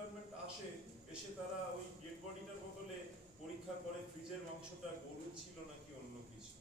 Department আসে, এসে তারা ওই ডেড বডিটার বদলে পরীক্ষা করে ফ্রিজের মাংসটা গরু ছিল নাকি অন্য কিছু।